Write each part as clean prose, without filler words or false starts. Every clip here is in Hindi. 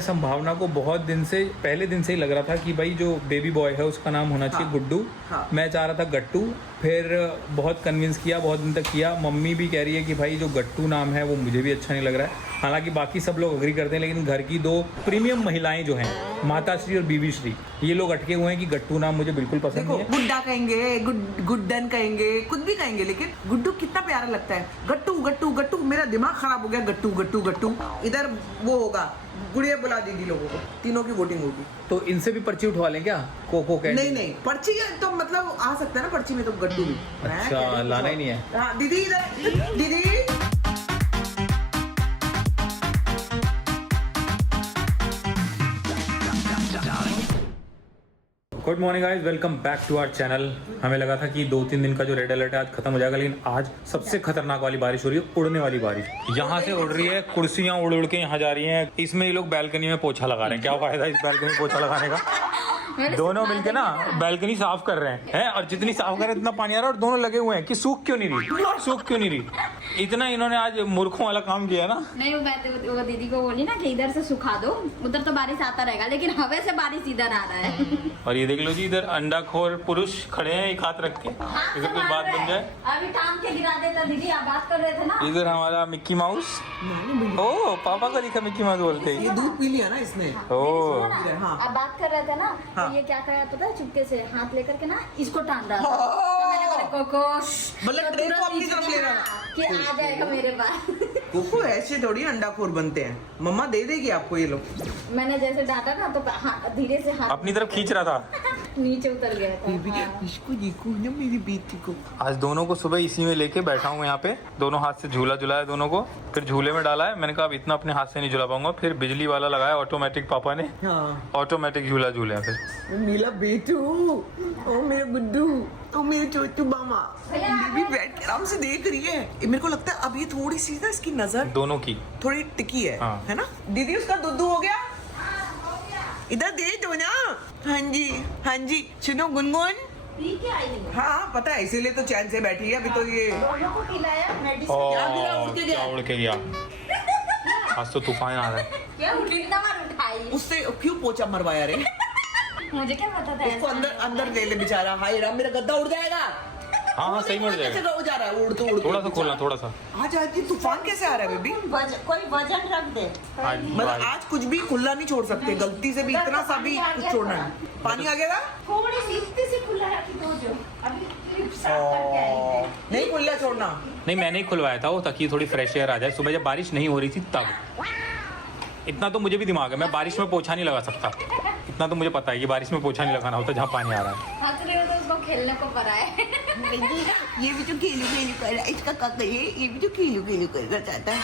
संभावना को बहुत दिन से, पहले दिन से ही लग रहा था कि भाई जो बेबी बॉय है उसका नाम होना चाहिए गुड्डू। मैं चाह रहा था गट्टू, फिर बहुत कन्विंस किया, बहुत दिन तक किया। मम्मी भी कह रही है कि भाई जो गट्टू नाम है वो मुझे भी अच्छा नहीं लग रहा है। हालांकि बाकी सब लोग अग्री करते हैं, लेकिन घर की दो प्रीमियम महिलाएं जो हैं, माता श्री और बीबी श्री, ये लोग अटके हुए हैं कि गट्टू नाम मुझे बिल्कुल पसंद नहीं है। गुड्डा कहेंगे, गुड्डन कहेंगे, कुछ भी कहेंगे, लेकिन गुड्डू कितना प्यारा लगता है। गट्टू गट्टू गट्टू, मेरा दिमाग खराब हो गया। गट्टू गट्टू गट्टू, इधर वो होगा, गुड़िया बुला दीदी लोगों को, तीनों की वोटिंग होगी। तो इनसे भी पर्ची उठवा लें क्या? Coco candy? नहीं, पर्ची तो मतलब आ सकता है ना पर्ची में, तो गट्टू भी। अच्छा, लाना ही नहीं है। हाँ दीदी, इधर दीदी। Good morning guys, welcome back to our channel. हमें लगा था कि 2-3 दिन का जो रेड अलर्ट है आज खत्म हो जाएगा, लेकिन आज सबसे खतरनाक वाली बारिश हो रही है, उड़ने वाली बारिश। यहाँ से उड़ रही है, कुर्सियाँ उड़ उड़ के यहाँ जा रही हैं। इसमें ये लोग बैल्कनी में पोछा लगा रहे हैं। क्या फायदा इस बैल्कनी में पोछा लगाने का? दोनों मिलके ना बैल्कनी साफ कर रहे हैं, और जितनी साफ कर रहे हैं इतना पानी आ रहा है, और दोनों लगे हुए हैं कि सूख क्यों नहीं रही। इतना इन्होंने आज मूर्खों वाला काम किया ना। नहीं, वो दीदी को बोली ना कि इधर से सुखा दो, उधर तो बारिश आता रहेगा, लेकिन हवा से बारिश इधर आ रहा है। और ये देख लो जी, इधर अंडाखोर पुरुष खड़े हैं एक हाथ रख के, इधर कोई बात बन जाए। अभी टांग के गिरा देता। दीदी आप बात कर रहे थे ना, इधर हमारा मिक्की माउस। ओ पापा को दिखा मिक्की माउस बोलते ये दूध पी लिया ना इसने। ओ आप बात कर रहे थे ना, तो ये क्या करा पता है, चुपके से हाथ लेकर के ना इसको टांग रहा था। तो मैंने बोला कोको, मतलब ट्रे को अपनी तरफ ले रहा था कि आ जाएगा मेरे पास। कोको ऐसे थोड़ी अंडाखोर बनते हैं, मम्मा दे देगी आपको ये लोग। मैंने जैसे डांटा ना तो धीरे से हाथ अपनी तरफ खींच रहा था। नीचे उतर गया था। इसको देखो ना मेरी बेटी को। आज दोनों को सुबह इसी में लेके बैठा हूँ यहाँ पे, दोनों हाथ से झूला झुलाया दोनों को, फिर झूले में डाला है। मैंने कहा अब इतना अपने हाथ से नहीं झुला पाऊंगा, फिर बिजली वाला लगाया ऑटोमेटिक, पापा ने ऑटोमेटिक झूला झूले हैं। फिर मेरा बेटू, ओ मेरा गुड्डू, ओ मेरे छोटू मामा, बेबी बैठ के आराम से देख रही है। मेरे को लगता है अब ये थोड़ी सी ना इसकी नजर दोनों की थोड़ी टिकी है, हाँ। है ना दीदी? उसका दुद्धू हो गया, इधर दे दो ना। हाँ जी सुनो गुनगुन। हाँ पता है, इसीलिए तो चैन से बैठी है अभी। तो ये क्या गिरा, उड़ के गया? उड़ के गया। आज तो तूफान आ रहा है। क्या कितना बार उठाई? उससे क्यों पोछा मरवाया रे? मुझे क्या पता था उसको अंदर ले ले बेचारा। हाय राम, मेरा गद्दा उड़ जाएगा। हाँ सही मर जाएगा। कैसे जा रहा है? उड़ तो थोड़ा सा खोलना, थोड़ा सा। आज तूफान कैसे आ रहा है बेबी? कोई वजन रख दे। मतलब आज कुछ भी खुला नहीं छोड़ सकते, गलती से भी इतना सा भी कुछ छोड़ना है। पानी आ गया? थोड़ी सी इतनी सी खुला रखी दो जो अभी नहीं खुला छोड़ना। नहीं मैंने ही खुलवाया था वो, ताकि थोड़ी फ्रेश एयर आ जाए। सुबह जब बारिश नहीं हो रही थी तब। इतना तो मुझे भी दिमाग है, मैं बारिश में पोछा नहीं लगा सकता। इतना तो मुझे पता है कि बारिश में पोछा नहीं लगाना होता जहाँ पानी आ रहा है। हंस रहे हो तो उसको खेलने को पड़ा है। ये भी तो खेलू कर रहा है, इसका काका ये भी तो खेलू करना चाहता है।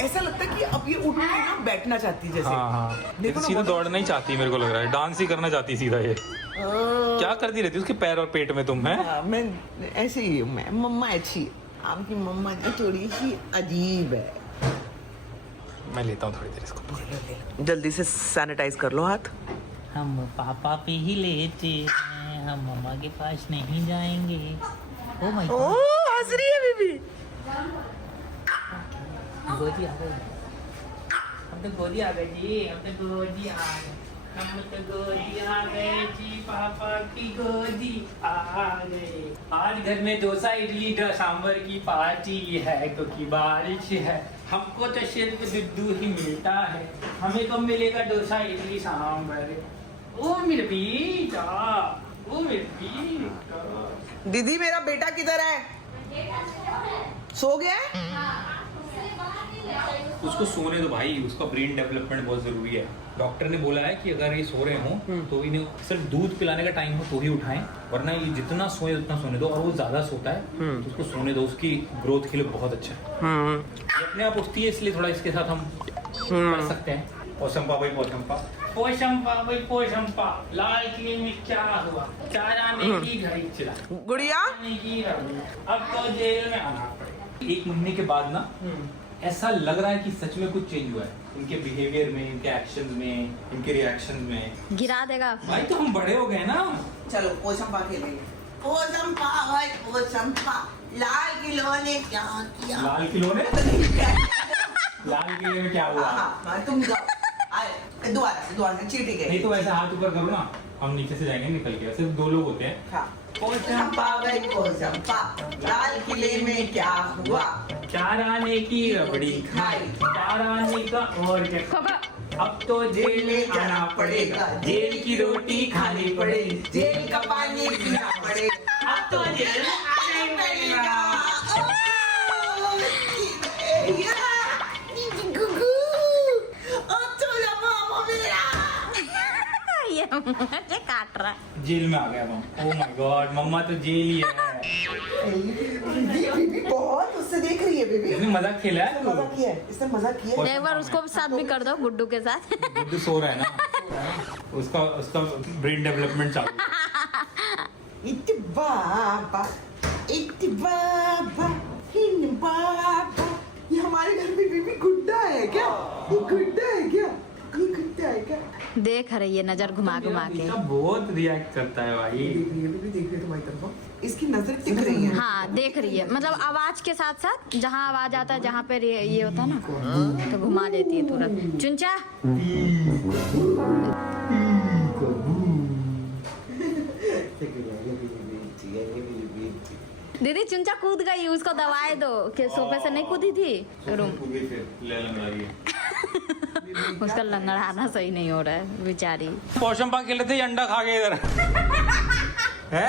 ऐसा लगता है कि अब ये उठ के ना बैठना चाहती है जैसे। हाँ। देखो ना, सीधा दौड़ना ही चाहती है, मेरे को लग रहा है डांस ही करना चाहती सीधा। ये क्या करती रहती है उसके पैर और पेट में तुम? है मैं ऐसे ही हूँ। मैं मम्मा अच्छी, आपकी मम्मा थोड़ी सी अजीब है। मैं लेता हूँ थोड़ी देर इसको। जल्दी से सैनिटाइज कर लो हाथ। हम पापा पे ही लेते हैं, हम मम्मा के पास नहीं जाएंगे। ओ माय ओ गॉड, हंस रही है बेबी। गोदी आ गई। हम तो गोदी आ गई जी, हम तो गोदी आ गए, हम तो गोदी आ गए जी, पापा की गोदी आ गए। आज घर में डोसा इडली सांभर की पार्टी है, क्योंकि बारिश है। हमको तो सिर्फ दुद्धू ही मिलता है, हमें कब मिलेगा डोसा इडली सांभर? ओ मेरे बेटा, ओ मेरे बेटा। दीदी मेरा बेटा किधर है? सो गया है? उसको सोने दो भाई, उसका ब्रेन डेवलपमेंट बहुत जरूरी है। डॉक्टर ने बोला है कि अगर ये सो रहे हो तो इन्हें सिर्फ दूध पिलाने का टाइम हो तो ही उठाएं, वरना ये जितना सोए उतना सोने दो। और वो ज्यादा सोता है तो उसको सोने दो, उसकी ग्रोथ के लिए बहुत अच्छा है। ये अपने आप उठती है, इसलिए थोड़ा इसके साथ हम कर सकते हैं। पोशंपा भाई पोशंपा, पोशंपा भाई पोशंपा, लाल किले में क्या हुआ? चाराने की घड़ी चला, गुड़िया अब तो जेल में आना पड़ेगा। 1 महीने के बाद ना ऐसा लग रहा है कि सच में कुछ चेंज हुआ है इनके बिहेवियर में, इनके एक्शंस में, इनके रिएक्शंस में। गिरा देगा भाई तो हम बड़े हो गए ना। चलो पोशंपा खेलेंगे। पोशंपा भाई पोशंपा, लाल किलो ने क्या किया? लाल किलो ने लाल किले में क्या हुआ? हाँ, तुम जाओ। दोबारा से चीटी गई। नहीं तो वैसे हाथ ऊपर करो ना, हम नीचे से जाएंगे निकल के, सिर्फ 2 लोग होते हैं। हाँ। ओ चंपा लाल किले में क्या हुआ? 4 आने की रबड़ी खाई, 4 आने का और क्या, अब तो जेल में आना पड़ेगा, जेल की रोटी खानी पड़ेगी, जेल का पानी पीना पड़ेगा, अब तो जेल में आना ही पड़ेगा। ये मुझे काट रहा है। जेल में आ गया हम। ओह माय गॉड, मम्मा तो जेल ही है। बेबी बहुत उससे देख रही है बेबी। इसने मजाक खेला है। मजा किया है, इसने मजा किया है। एक बार उसको साथ भी कर दो, गुड्डू के साथ। गुड्डू सो रहा है ना, उसका ब्रेन डेवलपमेंट चालू है। इत्ती बाबा, इत्ती बाबा, हिन बाबा। ये हमारे घर में बेबी गुड्डा है क्या? ये गुड्डा है क्या? ये गुड्डा है क्या? देख रही है नजर घुमा घुमा के। बेटा बहुत रिएक्ट करता है भाई। देख रही है बेबी, देख रही है तुम्हारी तरफ। इसकी नजर टिक रही है। हाँ देख रही है, मतलब आवाज के साथ साथ जहाँ आवाज आता है, जहाँ पे ये होता है ना, तो घुमा लेती है तुरंत। चुंचा दीदी, चुंचा कूद गई, उसको दवाई दो। कि सोफे से नहीं कूदी थी रूम। उसका लंगड़ाना सही नहीं हो रहा है बेचारी। पोषम खेल रहे थे, अंडा खा गए इधर। है?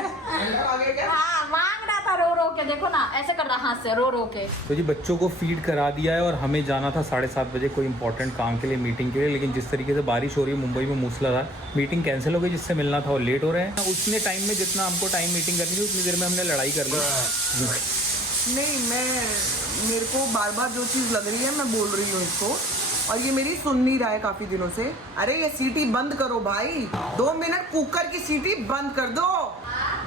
हाँ मांग रहा था रो रो के, देखो ना ऐसे कर रहा हाथ से रो रो के। तो जी बच्चों को फीड करा दिया है और हमें जाना था 7:30 बजे कोई इंपॉर्टेंट काम के लिए, मीटिंग के लिए। लेकिन जिस तरीके से बारिश हो रही है मुंबई में मूसलाधार, मीटिंग कैंसिल हो गई, जिससे मिलना था वो लेट हो रहे हैं। उतने टाइम में जितना हमको टाइम मीटिंग करनी थी, उतनी देर में हमने लड़ाई कर ली। नहीं, मेरे को बार बार जो चीज लग रही है मैं बोल रही हूँ इसको, और ये मेरी सुन नहीं रहा है काफी दिनों से। अरे ये सीटी बंद करो भाई, 2 मिनट कुकर की सीटी बंद कर दो।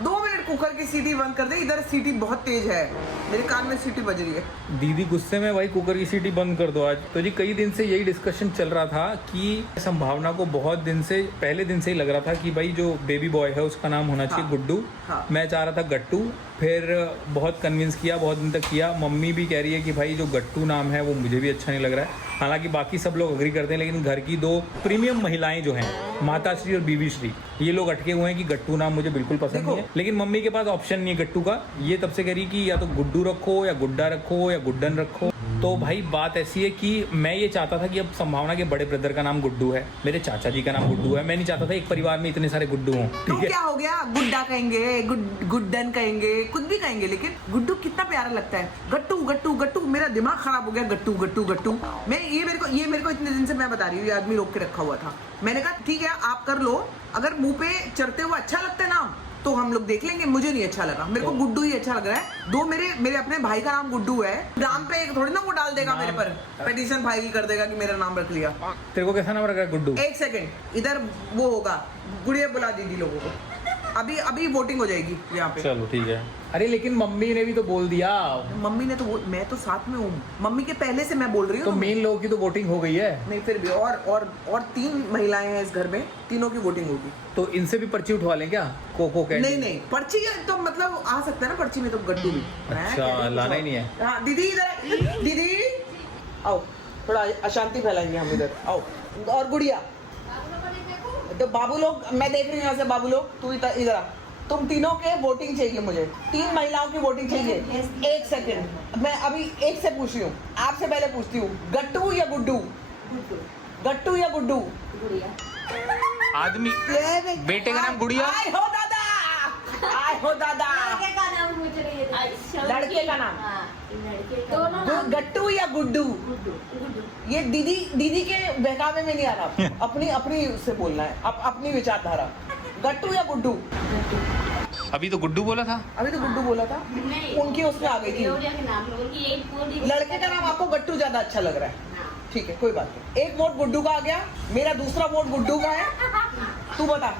2 मिनट कुकर की सीटी बंद कर दे। इधर सीटी बहुत तेज है, मेरे कान में सीटी बज रही है। दीदी गुस्से में भाई कुकर की सीटी बंद कर दो आज। तो जी कई दिन से यही डिस्कशन चल रहा था कि संभावना को बहुत दिन से, पहले दिन से ही लग रहा था कि भाई जो बेबी बॉय है उसका नाम होना चाहिए गुड्डू। हाँ। मैं चाह रहा था गट्टू। फिर बहुत कन्विंस किया, बहुत दिन तक किया। मम्मी भी कह रही है कि भाई जो गट्टू नाम है वो मुझे भी अच्छा नहीं लग रहा है। हालांकि बाकी सब लोग अग्री करते हैं, लेकिन घर की 2 प्रीमियम महिलाएं जो हैं, माता श्री और बीबी श्री, ये लोग अटके हुए हैं कि गट्टू नाम मुझे बिल्कुल पसंद नहीं है। लेकिन मम्मी के पास ऑप्शन नहीं है गट्टू का। ये तब से कह रही कि या तो गुड्डू रखो, या गुड्डा रखो, या गुड्डन रखो। तो भाई बात ऐसी है कि मैं ये चाहता था कि अब संभावना के बड़े ब्रदर का नाम गुड्डू है, मेरे चाचा जी का नाम गुड्डू है। मैं नहीं चाहता था एक परिवार में इतने सारे गुड्डू हों। तो ठीक है, क्या हो गया, गुड्डा कहेंगे, गुड्डन कहेंगे, कुछ भी कहेंगे, लेकिन गुड्डू कितना प्यारा लगता है। गट्टू गट्टू गट्टू, मेरा दिमाग खराब हो गया। गट्टू गट्टू गट्टू, मैं ये मेरे को इतने दिन से मैं बता रही हूँ, ये आदमी रोक के रखा हुआ था। मैंने कहा ठीक है आप कर लो, अगर मुंह पे चढ़ते हुए अच्छा लगता है नाम तो हम लोग देख लेंगे। मुझे नहीं अच्छा लगा, मेरे को गुड्डू ही अच्छा लग रहा है। 2 मेरे अपने भाई का नाम गुड्डू है, नाम पे थोड़ी ना वो डाल देगा मेरे पर, पिटीशन फाइल कर देगा कि मेरा नाम रख लिया। तेरे को कैसा नाम रखा है गुड्डू? 1 सेकंड, इधर वो होगा, गुड़िया बुला दीदी लोगों को। अभी वोटिंग हो जाएगी यहाँ पे। चलो ठीक है। अरे लेकिन मम्मी ने भी तो बोल दिया। मम्मी ने तो मैं तो साथ में हूँ, मम्मी के पहले से मैं बोल रही हूँ। तो मेन लोगों की तो वोटिंग हो गई है। नहीं फिर भी और 3 महिलाएं हैं इस घर में, तीनों की वोटिंग होगी। तो इनसे भी पर्ची उठवा लें क्या? Coco candy? नहीं पर्ची तो मतलब आ सकता है ना, पर्ची में तो गट्टू भी। अच्छा, लाना ही नहीं है। हाँ दीदी इधर, दीदी आओ, थोड़ा अशांति फैलाएंगे हम इधर, आओ। और गुड़िया तो बाबू लोग, मैं देख रही हूँ यहाँ से, बाबू लोग तू इधर आ। तुम तीनों के वोटिंग चाहिए मुझे, 3 महिलाओं की वोटिंग चाहिए। 1 सेकंड, मैं अभी एक से पूछ रही हूँ, आपसे पहले पूछती हूँ, गट्टू या गुड्डू? गट्टू या गुड्डू? आदमी बेटे का नाम गुड़िया। आए हो दादा, आए हो दादा। लड़के का नाम पूछ रही है। लड़के का नाम? हाँ, दोनों नाम। गट्टू या गुड्डू? ये दीदी के बहकावे में नहीं आ रहा, अपनी से बोलना है, अपनी विचारधारा। गट्टू या गुड्डू? अभी तो गुड्डू बोला था। अभी तो गुड्डू बोला था, उनकी उसमें आ गई थी। लड़के का नाम आपको गट्टू ज्यादा अच्छा लग रहा है, ठीक है कोई बात नहीं। 1 वोट गुड्डू का आ गया, मेरा दूसरा वोट गुड्डू का है। तू बता,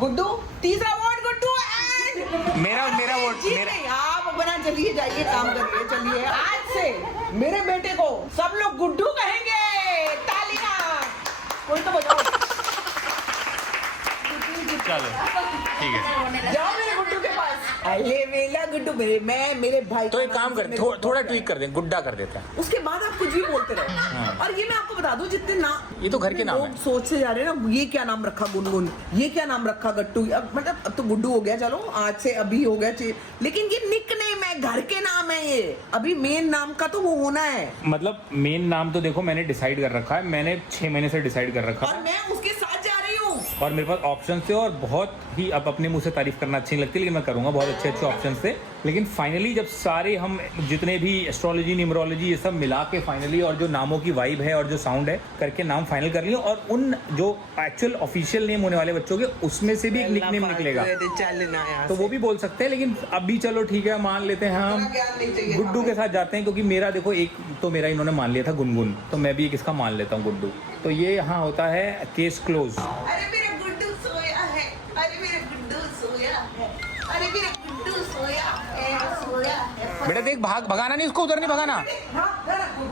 गुड्डू? तीसरा वोट गुड्डू है। मेरा वोट मेरा। आप अपना चलिए, जाइए काम करिए, चलिए। आज से मेरे बेटे को सब लोग गुड्डू कहेंगे। तालियां कोई तो बजाओ। चलो ठीक है, जाओ मेरे गुड्डू गुड्डू के पास। अरे मेला गुड्डू मेरे भाई। तो एक काम करते, थोड़ा ट्वीक कर दें, गुड्डा कर देते हैं। उसके बाद आप कुछ भी बोलते रहो। और ये मैं आपको बता दूं, जितने ये तो घर के नाम है। लोग सोचते जा रहे हैं ना, ये क्या नाम रखा गुनगुन, ये क्या नाम रखा गट्टू, अब मतलब अब तो गुड्डू हो गया, चलो आज से अभी हो गया, लेकिन ये निकनेम है, घर के नाम है ये। अभी मेन नाम का तो वो होना है। मतलब मेन नाम तो देखो मैंने डिसाइड कर रखा है, मैंने 6 महीने से डिसाइड कर रखा और है, मैं उसके साथ जा रही हूँ। और मेरे पास ऑप्शन थे, और बहुत ही, अब अपने मुंह से तारीफ करना अच्छी नहीं लगती, लेकिन मैं करूंगा, बहुत अच्छे अच्छे ऑप्शन थे। लेकिन फाइनली जब सारे हम जितने भी एस्ट्रोलॉजी न्यूमरोलॉजी ये सब मिला के फाइनली, और जो नामों की वाइब है और जो साउंड है करके नाम फाइनल कर लिया, और उन जो एक्चुअल ऑफिशियल नेम होने वाले बच्चों के उसमें से भी एक निकनेम निकलेगा, तो वो भी बोल सकते हैं। लेकिन अभी चलो ठीक है, मान लेते हैं हम गुड्डू के साथ जाते हैं, क्योंकि मेरा देखो एक तो मेरा इन्होंने मान लिया था गुनगुन, तो मैं भी एक इसका मान लेता हूँ गुड्डू। तो ये यहाँ होता है केस क्लोज। अरे मेरा गुड्डू सोया है, अरे मेरा गुड्डू सोया है, अरे मेरा गुड्डू सोया है, सोया है। बेटा देख, भगाना नहीं उसको, उधर नहीं भगाना। हाँ,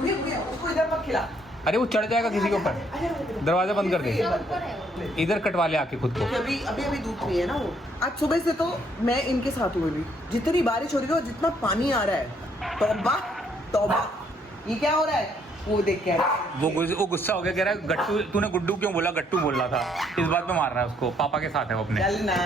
भैया, उसको इधर मत खिला। अरे वो चढ़ जाएगा किसी के ऊपर, दरवाजा बंद कर दे, इधर कटवा ले आके खुद को। अभी दूध पी है ना वो। आज सुबह से तो मैं इनके साथ हुई, जितनी बारिश हो रही है और जितना पानी आ रहा है, तौबा तौबा, ये क्या हो रहा है वो देख के वो गुस्सा हो गया, कह रहा है गट्टू, तूने गुड्डू क्यों बोला, गट्टू बोल रहा था, इस बात पे मार रहा है उसको। पापा के साथ है वो अपने। चल ना,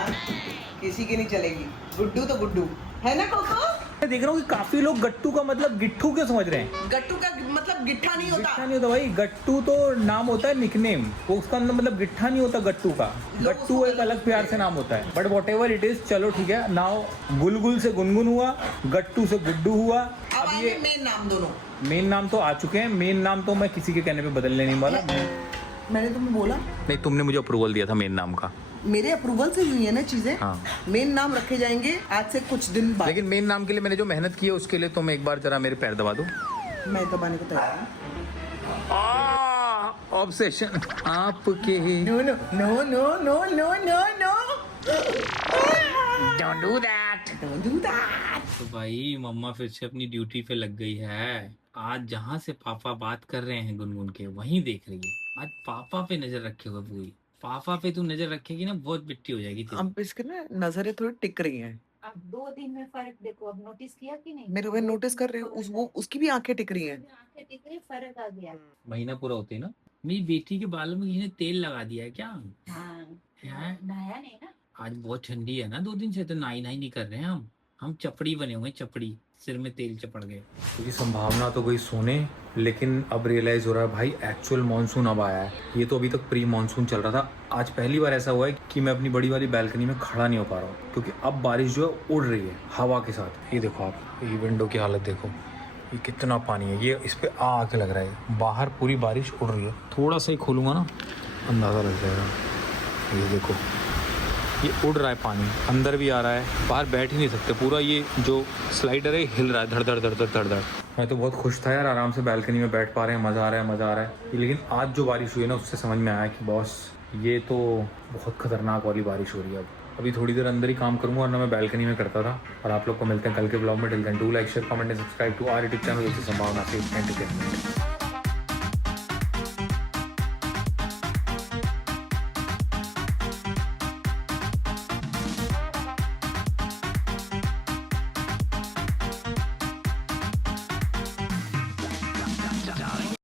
किसी की नहीं चलेगी, गुड्डू तो गुड्डू है ना। कोको मैं देख रहा हूँ कि काफी लोग गट्टू का मतलब गिट्ठू क्यों समझ रहे हैं। गट्टू का मतलब गिट्ठा नहीं होता। गिट्ठा नहीं होता भाई, गट्टू तो नाम होता है निकनेम, वो उसका मतलब गिट्ठा नहीं होता गट्टू का। गट्टू एक अलग प्यार से नाम होता है, but what ever it is, चलो ठीक है। नाउ गुलगुल से गुनगुन हुआ, गट्टू से गुड्डू हुआ। अब ये मेन नाम दोनों, मेन नाम तो आ चुके हैं, मेन नाम तो मैं किसी के कहने पे बदलने नहीं वाला। मैंने तुम्हें बोला नहीं, तुमने मुझे अप्रूवल दिया था मेन नाम का। मेरे अप्रूवल से हुई है ना चीजें। हाँ। मेन नाम रखे जाएंगे आज से कुछ दिन बाद। लेकिन मेन नाम के लिए मैंने जो मेहनत की है उसके लिए तुम एक बार जरा मेरे पैर दबा दो। मैं दबाने को तैयार हूँ। ऑब्सेशन आपके। No no no no no no no no, don't do that, don't do that. तो भाई मम्मा फिर से अपनी ड्यूटी पे लग गई है। आज जहाँ से पापा बात कर रहे हैं गुनगुन के, वहीं देख रही है। आज पापा पे नजर रखे हुए पूरी। पापा पे तू नजर रखेगी ना, बहुत बिट्टी हो जाएगी तेरी। अब इसके ना नजरें थोड़ी टिक रही हैं। अब 2 दिन में फर्क देखो, अब नोटिस किया कि नहीं? मेरे को नोटिस कर रहे हो, वो उसकी भी आंखें टिक रही हैं। आंखें दिख रही, फर्क आ गया। महीना पूरा होते ही ना, मेरी बेटी के बालों में किसी ने तेल लगा दिया है क्या? हाँ, हैं? नहाया नहीं ना। आज बहुत ठंडी है ना, 2 दिन से तो नाई नहीं कर रहे हैं हम चपड़ी बने हुए, चपड़ी, सिर में तेल चपड़ गए। क्योंकि संभावना तो गई सोने, लेकिन अब रियलाइज हो रहा है भाई एक्चुअल मानसून अब आया है। ये तो अभी तक प्री मानसून चल रहा था, आज पहली बार ऐसा हुआ है कि मैं अपनी बड़ी वाली बैल्कनी में खड़ा नहीं हो पा रहा हूँ, क्योंकि अब बारिश जो है उड़ रही है हवा के साथ। ये देखो आप, ये विंडो की हालत देखो, ये कितना पानी है, ये इस पे आके लग रहा है। बाहर पूरी बारिश उड़ रही है, थोड़ा सा ही खोलूँगा ना अंदाज़ा लग जाएगा। ये देखो, ये उड़ रहा है पानी, अंदर भी आ रहा है, बाहर बैठ ही नहीं सकते, पूरा ये जो स्लाइडर है हिल रहा है, धड़ धड़ धड़ धड़ धड़ धड़। मैं तो बहुत खुश था यार, आराम से बैल्कनी में बैठ पा रहे हैं, मज़ा आ रहा है, मज़ा आ रहा है। लेकिन आज जो बारिश हुई है ना, उससे समझ में आया कि बॉस ये तो बहुत खतरनाक वाली बारिश हो रही है। अभी थोड़ी देर अंदर ही काम करूँगा, वरना मैं बैल्कनी में करता था। और आप लोग को मिलते हैं कल के ब्लॉग में। Till then do like share comment and subscribe to our YouTube channel, which is Sambhavna से एंटरटेनमेंट।